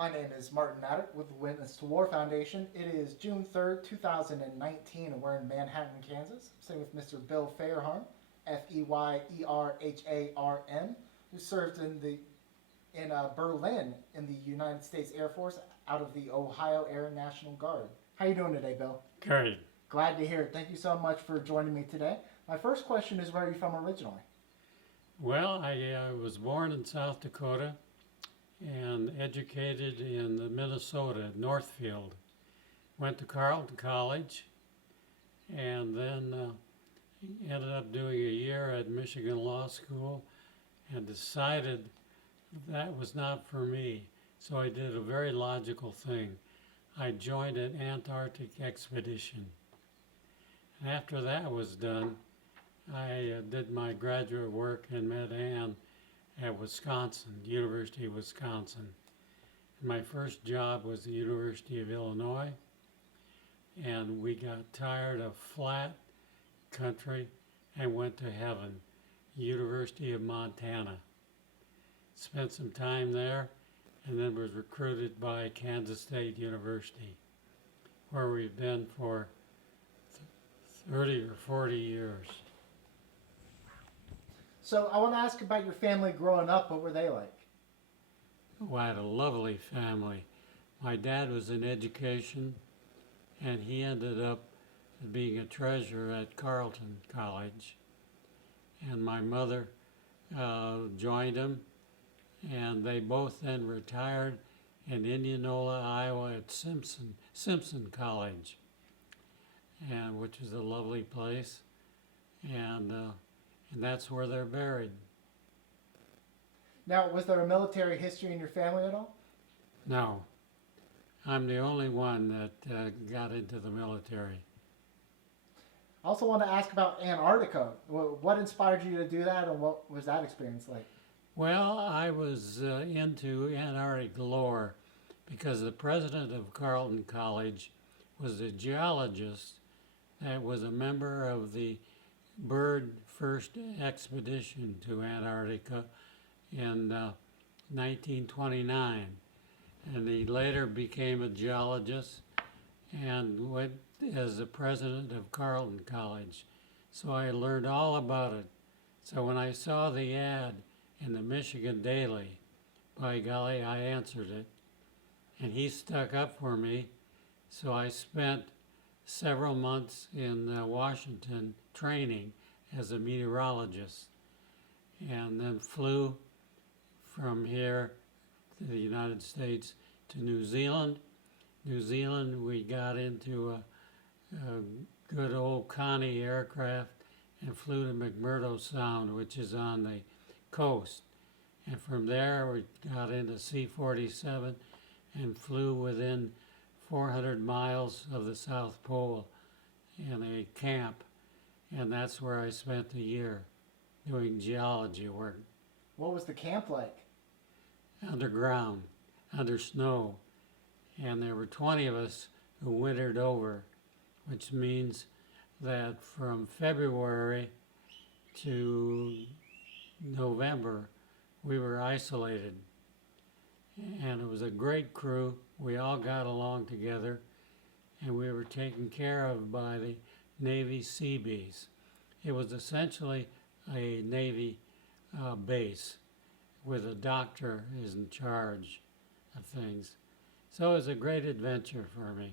My name is Martin Maddock with the Witness to War Foundation. It is June 3rd, 2019, and we're in Manhattan, Kansas. I'm sitting with Mr. Bill Feyerharm, Feyerharm, who served in Berlin in the United States Air Force out of the Ohio Air National Guard. How you doing today, Bill? Great. Glad to hear it. Thank you so much for joining me today. My first question is, where are you from originally? Well, I was born in South Dakota and educated in Minnesota, at Northfield. Went to Carleton College and then ended up doing a year at Michigan Law School and decided that was not for me. So I did a very logical thing. I joined an Antarctic expedition. And after that was done, I did my graduate work and met Ann at Wisconsin, University of Wisconsin. And my first job was the University of Illinois, and we got tired of flat country and went to heaven, University of Montana. Spent some time there, and then was recruited by Kansas State University, where we've been for 30 or 40 years. So I want to ask about your family growing up. What were they like? Oh, I had a lovely family. My dad was in education, and he ended up being a treasurer at Carleton College. And my mother joined him, and they both then retired in Indianola, Iowa at Simpson College, and which is a lovely place. And that's where they're buried. Now, was there a military history in your family at all? No, I'm the only one that got into the military. I also want to ask about Antarctica. What inspired you to do that, and what was that experience like? Well, I was into Antarctic lore because the president of Carleton College was a geologist that was a member of the Byrd first expedition to Antarctica in 1929, and he later became a geologist and went as the president of Carleton College. So I learned all about it. So when I saw the ad in the Michigan Daily, by golly, I answered it, and he stuck up for me. So I spent several months in Washington training as a meteorologist, and then flew from here to the United States to New Zealand. New Zealand, we got into a good old Connie aircraft and flew to McMurdo Sound, which is on the coast. And from there, we got into C-47 and flew within 400 miles of the South Pole in a camp. And that's where I spent the year doing geology work. What was the camp like? Underground, under snow. And there were 20 of us who wintered over, which means that from February to November, we were isolated. And it was a great crew. We all got along together, and we were taken care of by the Navy Seabees. It was essentially a Navy base with a doctor is in charge of things. So it was a great adventure for me.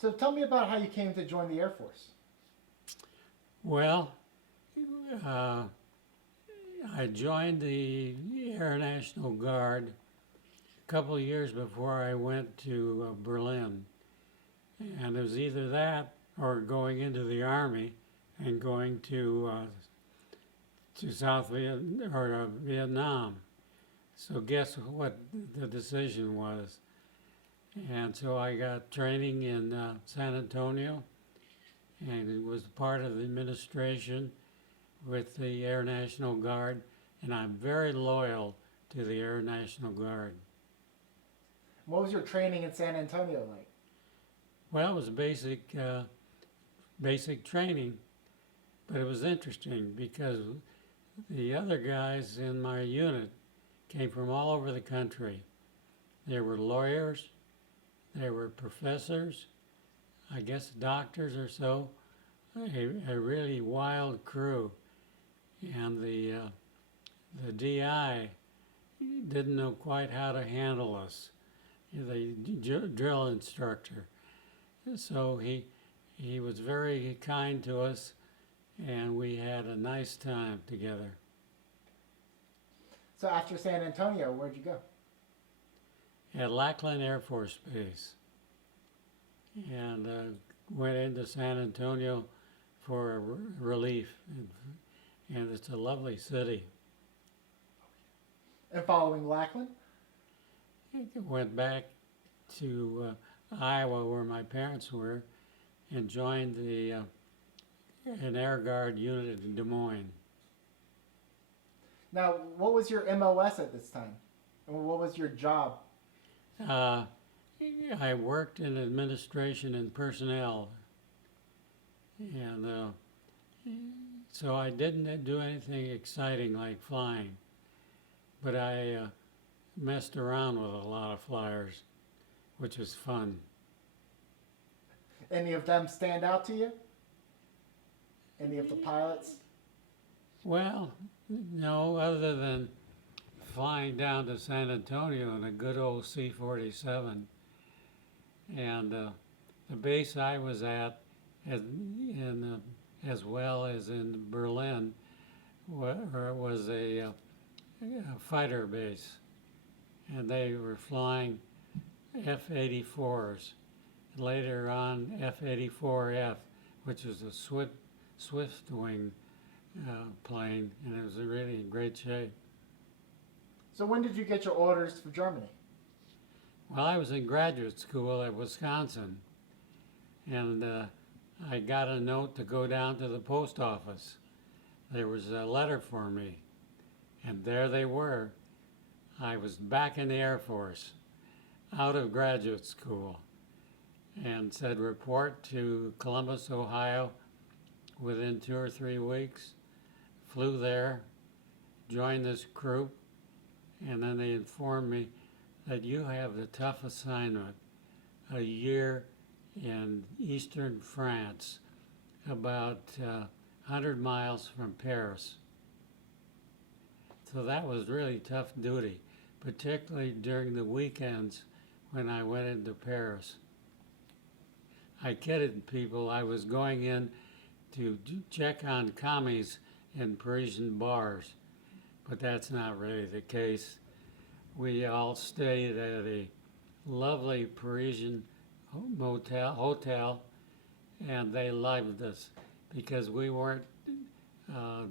So tell me about how you came to join the Air Force. Well, I joined the Air National Guard a couple of years before I went to Berlin. And it was either that or going into the Army and going to South Vietnam. So guess what the decision was? And so I got training in San Antonio, and it was part of the administration with the Air National Guard, and I'm very loyal to the Air National Guard. What was your training in San Antonio like? Well, it was basic training, but it was interesting because the other guys in my unit came from all over the country, There were lawyers, there were professors, I guess doctors or so, a really wild crew. And the DI didn't know quite how to handle us, the drill instructor. So he was very kind to us, and we had a nice time together. So after San Antonio, where'd you go? At Lackland Air Force Base, and went into San Antonio for relief, and it's a lovely city. And following Lackland? Went back to Iowa, where my parents were, and joined an Air Guard unit in Des Moines. Now, what was your MOS at this time? And what was your job? I worked in administration and personnel, and so I didn't do anything exciting like flying, but I messed around with a lot of flyers, which was fun. Any of them stand out to you? Any of the pilots? Well, no, other than flying down to San Antonio in a good old C-47. And the base I was at, as well as in Berlin, was a fighter base. And they were flying F-84s. Later on, F-84F, which was a swift wing plane, and it was really in great shape. So when did you get your orders for Germany? Well, I was in graduate school at Wisconsin, and I got a note to go down to the post office. There was a letter for me, and there they were. I was back in the Air Force, out of graduate school, and said report to Columbus, Ohio within 2 or 3 weeks. Flew there, joined this group, and then they informed me that you have the tough assignment, a year in eastern France, about 100 miles from Paris. So that was really tough duty, particularly during the weekends when I went into Paris. I kidded people I was going in to check on commies in Parisian bars, but that's not really the case. We all stayed at a lovely Parisian hotel, and they loved us because we weren't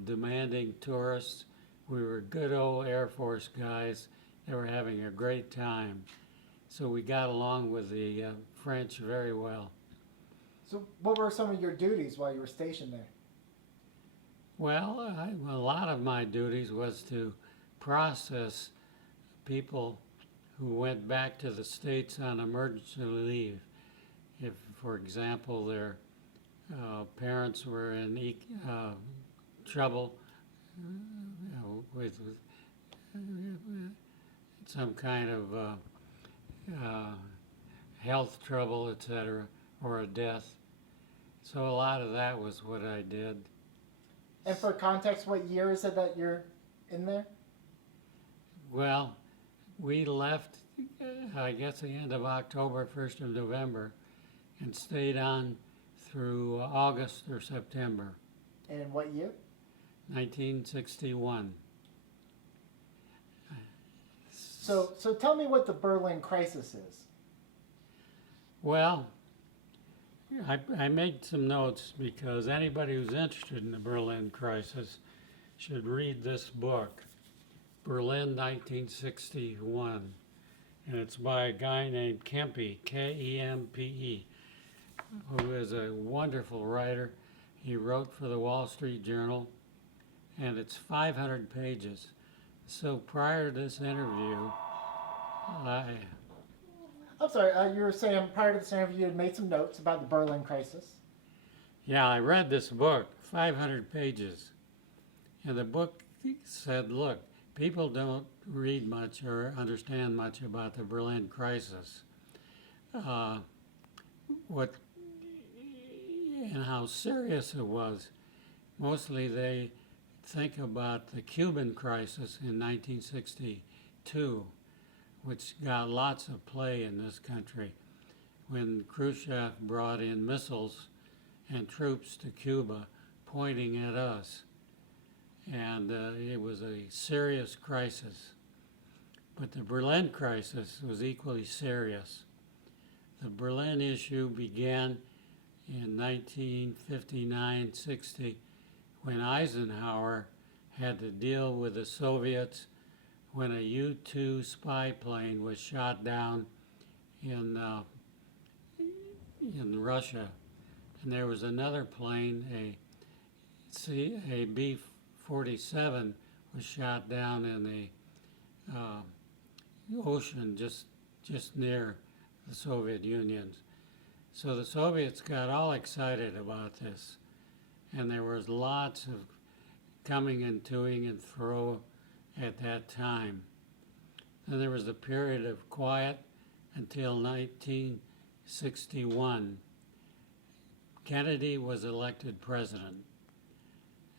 demanding tourists. We were good old Air Force guys that were having a great time. So we got along with the French very well. So what were some of your duties while you were stationed there? Well, a lot of my duties was to process people who went back to the States on emergency leave. If, for example, their parents were in trouble with some kind of health trouble, etc., or a death. So a lot of that was what I did. And for context, what year is it that you're in there? Well, we left, I guess, the end of October, 1st of November, and stayed on through August or September. And what year? 1961. So tell me what the Berlin crisis is. Well, I made some notes because anybody who's interested in the Berlin crisis should read this book, Berlin 1961, and it's by a guy named Kempe, K-E-M-P-E, who is a wonderful writer. He wrote for the Wall Street Journal, and it's 500 pages. So prior to this interview, I'm sorry, you were saying prior to this interview you had made some notes about the Berlin crisis. Yeah, I read this book, 500 pages, and the book said, look, People don't read much or understand much about the Berlin crisis. Uh, what and how serious it was. Mostly they think about the Cuban crisis in 1962, which got lots of play in this country when Khrushchev brought in missiles and troops to Cuba pointing at us. And it was a serious crisis. But the Berlin crisis was equally serious. The Berlin issue began in 1959-60 when Eisenhower had to deal with the Soviets when a U-2 spy plane was shot down in Russia. And there was another plane, a B-47, was shot down in the ocean just near the Soviet Union. So the Soviets got all excited about this, and there was lots of coming and toing and fro at that time. Then there was a period of quiet until 1961. Kennedy was elected president,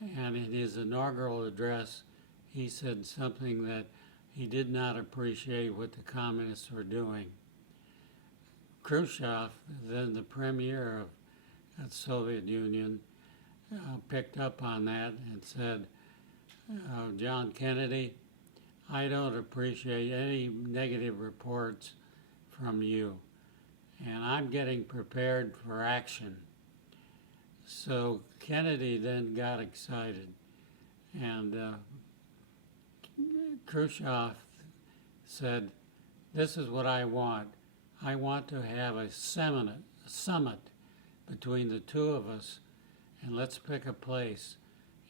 and in his inaugural address, he said something that he did not appreciate what the communists were doing. Khrushchev, then the premier of the Soviet Union, picked up on that and said, John Kennedy, I don't appreciate any negative reports from you, and I'm getting prepared for action. So Kennedy then got excited, and Khrushchev said, this is what I want. I want to have a summit between the two of us, and let's pick a place,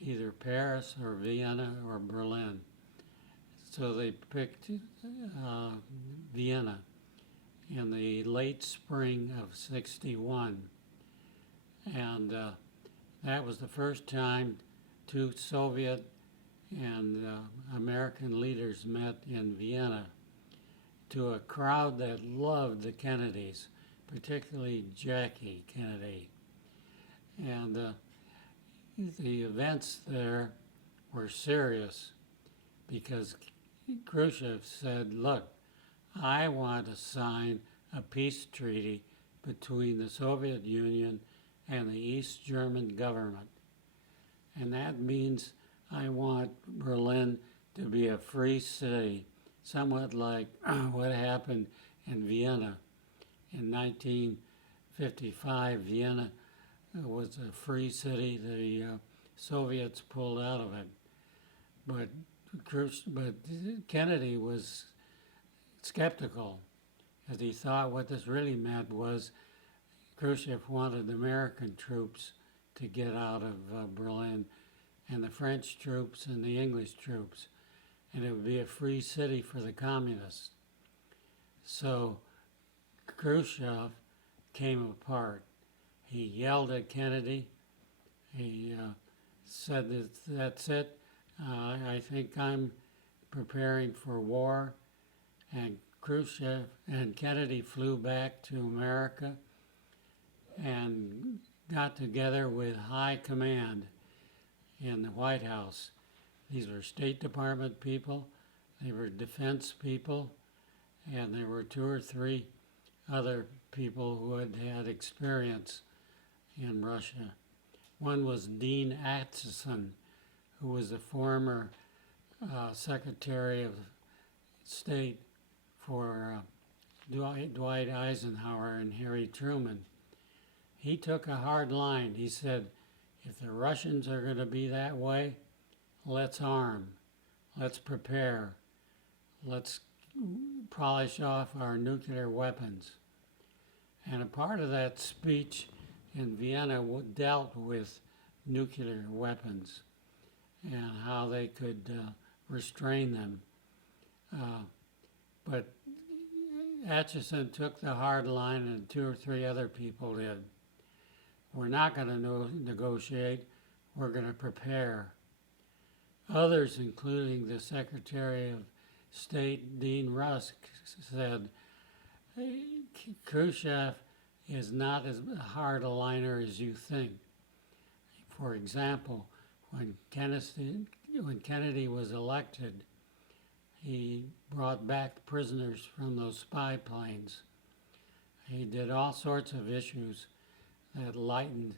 either Paris or Vienna or Berlin. So they picked Vienna in the late spring of '61. And that was the first time two Soviet and American leaders met in Vienna, to a crowd that loved the Kennedys, particularly Jackie Kennedy. And the events there were serious because Khrushchev said, look, I want to sign a peace treaty between the Soviet Union and the East German government. And that means I want Berlin to be a free city, somewhat like what happened in Vienna. In 1955, Vienna was a free city. The Soviets pulled out of it. But Kennedy was skeptical, as he thought what this really meant was Khrushchev wanted the American troops to get out of Berlin, and the French troops and the English troops, and it would be a free city for the communists. So Khrushchev came apart. He yelled at Kennedy. He said that's it. I think I'm preparing for war. And Khrushchev and Kennedy flew back to America and got together with high command in the White House. These were State Department people, they were defense people, and there were 2 or 3 other people who had had experience in Russia. One was Dean Acheson, who was the former Secretary of State for Dwight Eisenhower and Harry Truman. He took a hard line. He said, if the Russians are going to be that way, let's arm, let's prepare, let's polish off our nuclear weapons. And a part of that speech in Vienna dealt with nuclear weapons and how they could restrain them. But Acheson took the hard line, and 2 or 3 other people did. We're not going to negotiate, we're going to prepare. Others, including the Secretary of State Dean Rusk, said Khrushchev is not as hard a liner as you think. For example, when Kennedy was elected, he brought back prisoners from those spy planes. He did all sorts of issues that lightened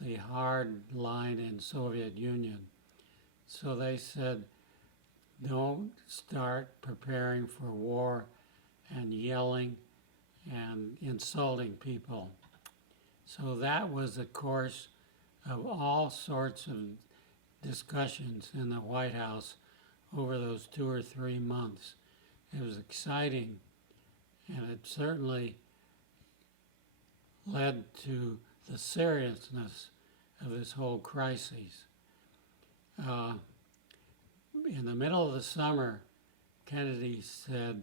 the hard line in Soviet Union. So they said, don't start preparing for war and yelling and insulting people. So that was the course of all sorts of discussions in the White House over those 2 or 3 months. It was exciting, and it certainly led to the seriousness of this whole crisis. In the middle of the summer, Kennedy said,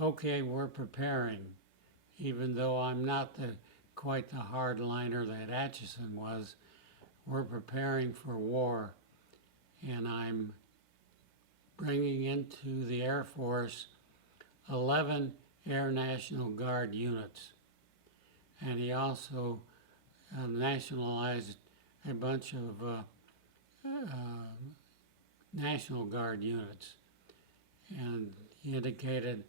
okay, we're preparing, even though I'm not quite the hardliner that Atchison was. We're preparing for war, and I'm bringing into the Air Force 11 Air National Guard units. And he also nationalized a bunch of National Guard units. And he indicated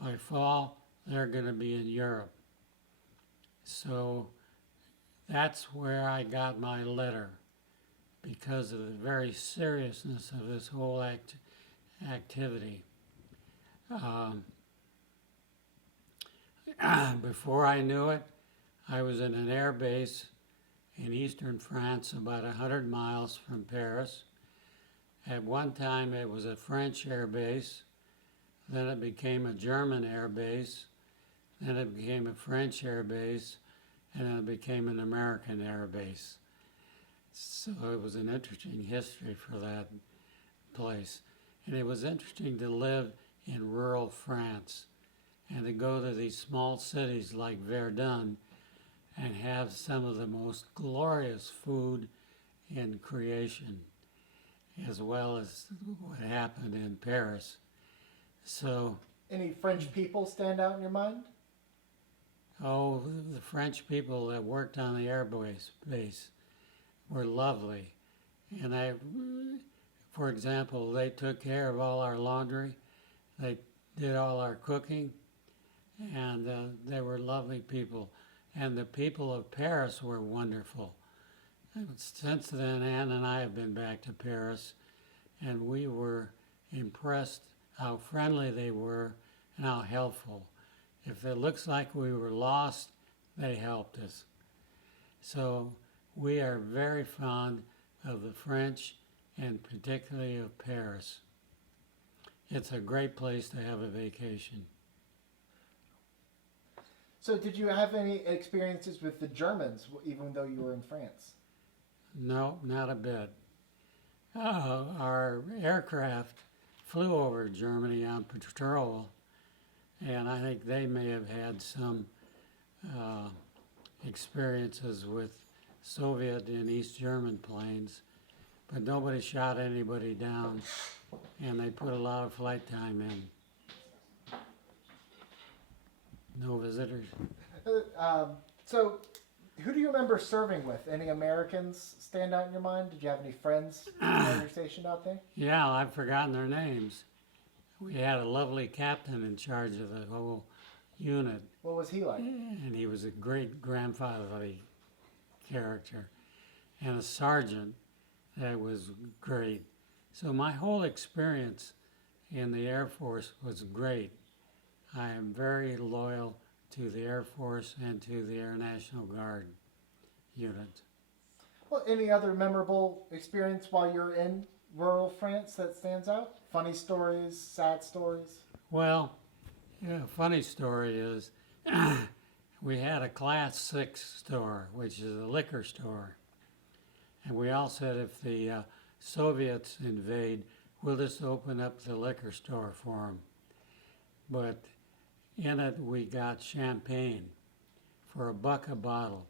by fall they're going to be in Europe. So that's where I got my letter, because of the very seriousness of this whole activity. Before I knew it, I was in an air base in eastern France, about 100 miles from Paris. At one time, it was a French air base. Then it became a German air base. Then it became a French air base. And then it became an American air base. So it was an interesting history for that place. And it was interesting to live in rural France and to go to these small cities like Verdun and have some of the most glorious food in creation, as well as what happened in Paris. So, any French people stand out in your mind? Oh, the French people that worked on the air base were lovely. And for example, they took care of all our laundry. They did all our cooking. And they were lovely people. And the people of Paris were wonderful. And since then, Ann and I have been back to Paris, and we were impressed how friendly they were and how helpful. If it looks like we were lost, they helped us. So we are very fond of the French, and particularly of Paris. It's a great place to have a vacation. So did you have any experiences with the Germans, even though you were in France? No, not a bit. Our aircraft flew over Germany on patrol, and I think they may have had some experiences with Soviet and East German planes, but nobody shot anybody down, and they put a lot of flight time in. No visitors. So who do you remember serving with? Any Americans stand out in your mind? Did you have any friends while you were stationed out there? Yeah, I've forgotten their names. We had a lovely captain in charge of the whole unit. What was he like? And he was a great grandfatherly character. And a sergeant that was great. So my whole experience in the Air Force was great. I am very loyal to the Air Force and to the Air National Guard unit. Well, any other memorable experience while you're in rural France that stands out? Funny stories, sad stories? Well, yeah, funny story is we had a Class 6 store, which is a liquor store. And we all said if the Soviets invade, we'll just open up the liquor store for them. But in it, we got champagne for $1 a bottle.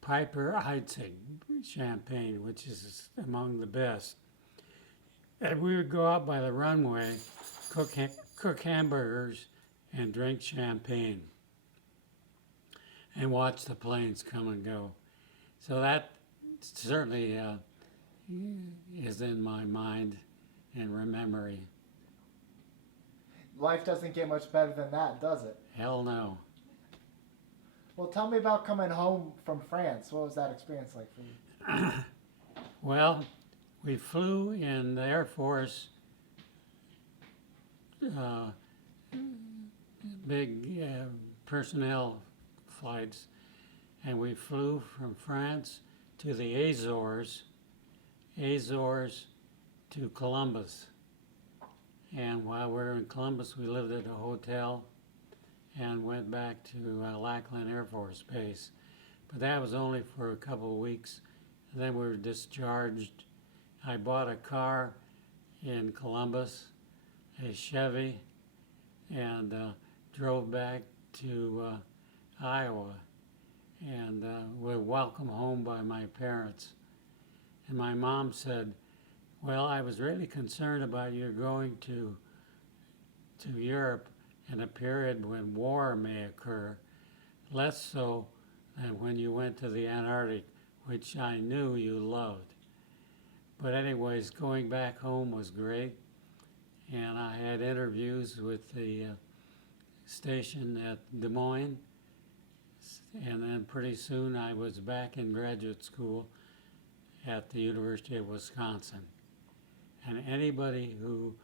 Piper Heidsieck champagne, which is among the best. And we would go out by the runway, cook hamburgers, and drink champagne, and watch the planes come and go. So that certainly is in my mind and memory. Life doesn't get much better than that, does it? Hell no. Well, tell me about coming home from France. What was that experience like for you? Well, we flew in the Air Force, big personnel flights, and we flew from France to the Azores to Columbus. And while we were in Columbus, we lived at a hotel and went back to Lackland Air Force Base. But that was only for a couple of weeks. And then we were discharged. I bought a car in Columbus, a Chevy, and drove back to Iowa, and were welcomed home by my parents. And my mom said, well, I was really concerned about you going to Europe in a period when war may occur, less so than when you went to the Antarctic, which I knew you loved. But anyways, going back home was great, and I had interviews with the station at Des Moines, and then pretty soon I was back in graduate school at the University of Wisconsin. And anybody who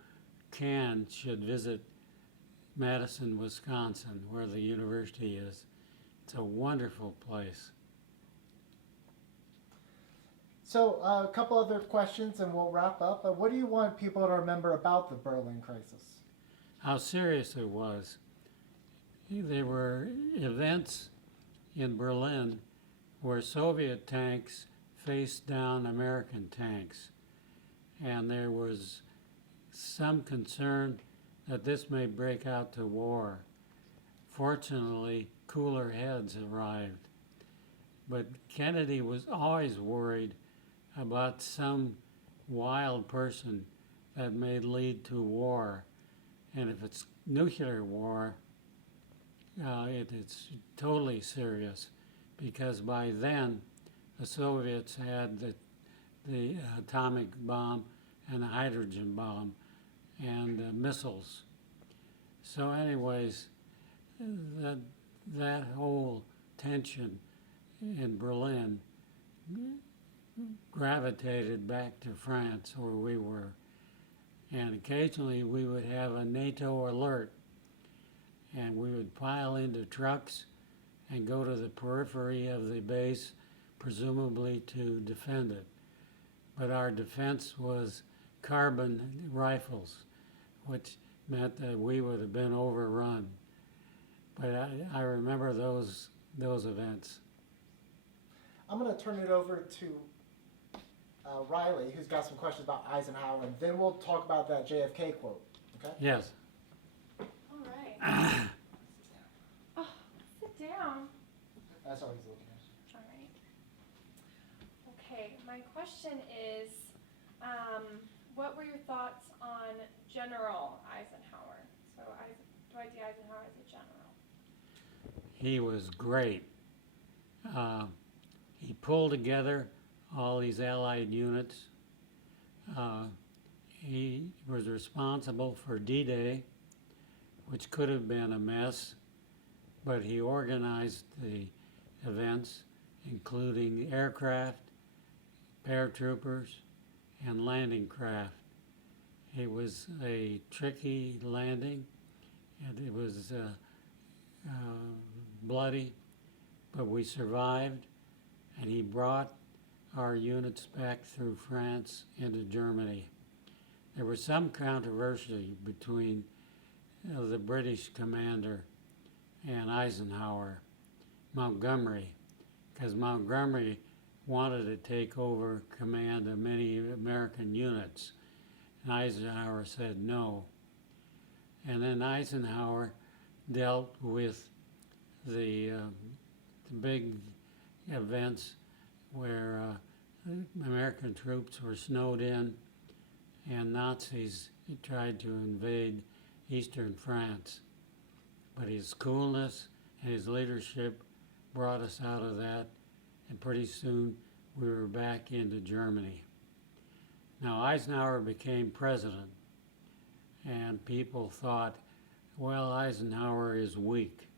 can should visit Madison, Wisconsin, where the university is. It's a wonderful place. So, a couple other questions and we'll wrap up. What do you want people to remember about the Berlin crisis? How serious it was. There were events in Berlin where Soviet tanks faced down American tanks. And there was some concern that this may break out to war. Fortunately, cooler heads arrived. But Kennedy was always worried about some wild person that may lead to war. And if it's nuclear war, it's totally serious, because by then the Soviets had the atomic bomb and the hydrogen bomb and missiles. So anyways, that whole tension in Berlin gravitated back to France, where we were. And occasionally we would have a NATO alert, and we would pile into trucks and go to the periphery of the base, presumably to defend it. But our defense was carbine rifles, which meant that we would have been overrun. But I remember those events. I'm going to turn it over to Riley, who's got some questions about Eisenhower, and then we'll talk about that JFK quote. Okay? Yes. All right. Oh, sit down. That's all he's looking at. All right. Okay, my question is, what were your thoughts on General Eisenhower? So Dwight D. Eisenhower as a general. He was great. He pulled together all these Allied units. He was responsible for D-Day, which could have been a mess, but he organized the events, including aircraft, paratroopers, and landing craft. It was a tricky landing, and it was bloody, but we survived, and he brought our units back through France into Germany. There was some controversy between the British commander and Eisenhower, Montgomery, because Montgomery wanted to take over command of many American units, and Eisenhower said no. And then Eisenhower dealt with the big events where American troops were snowed in and Nazis tried to invade eastern France. But his coolness and his leadership brought us out of that, and pretty soon we were back into Germany. Now Eisenhower became president, and people thought, well, Eisenhower is weak.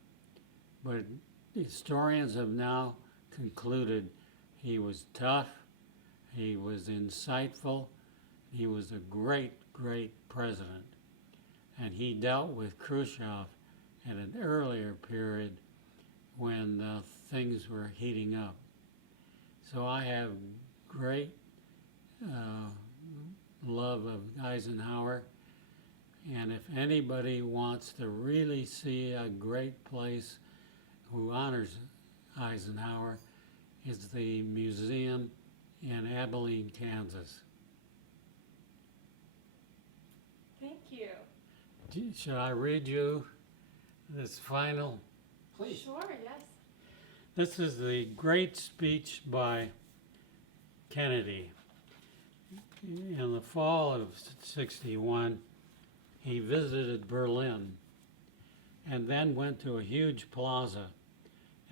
But historians have now concluded he was tough, he was insightful, he was a great, great president. And he dealt with Khrushchev at an earlier period when things were heating up. So I have great love of Eisenhower, and if anybody wants to really see a great place who honors Eisenhower, it's the museum in Abilene, Kansas. Thank you. Should I read you this final? Please. Sure, yes. This is the great speech by Kennedy. In the fall of '61, he visited Berlin and then went to a huge plaza,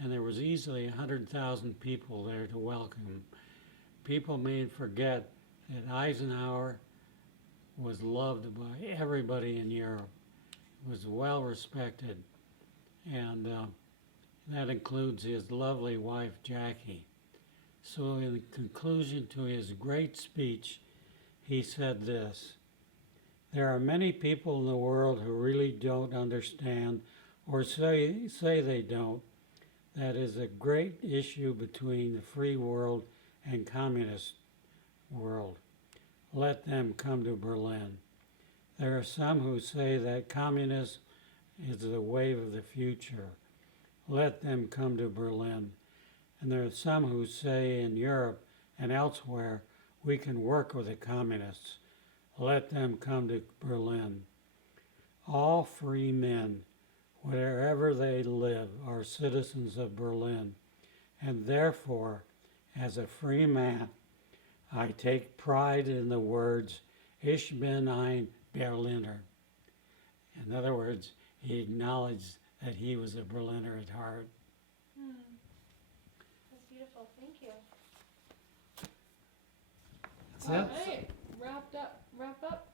and there was easily 100,000 people there to welcome him. People may forget that Eisenhower was loved by everybody in Europe, was well respected, and that includes his lovely wife, Jackie. So in conclusion to his great speech, he said this: there are many people in the world who really don't understand or say they don't. That is a great issue between the free world and communist world. Let them come to Berlin. There are some who say that communism is the wave of the future. Let them come to Berlin. And there are some who say in Europe and elsewhere we can work with the communists. Let them come to Berlin. All free men, wherever they live, are citizens of Berlin, and therefore, as a free man, I take pride in the words, Ich bin ein Berliner. In other words, he acknowledged that he was a Berliner at heart. That's beautiful. Thank you. That's it. All right. Wrap up.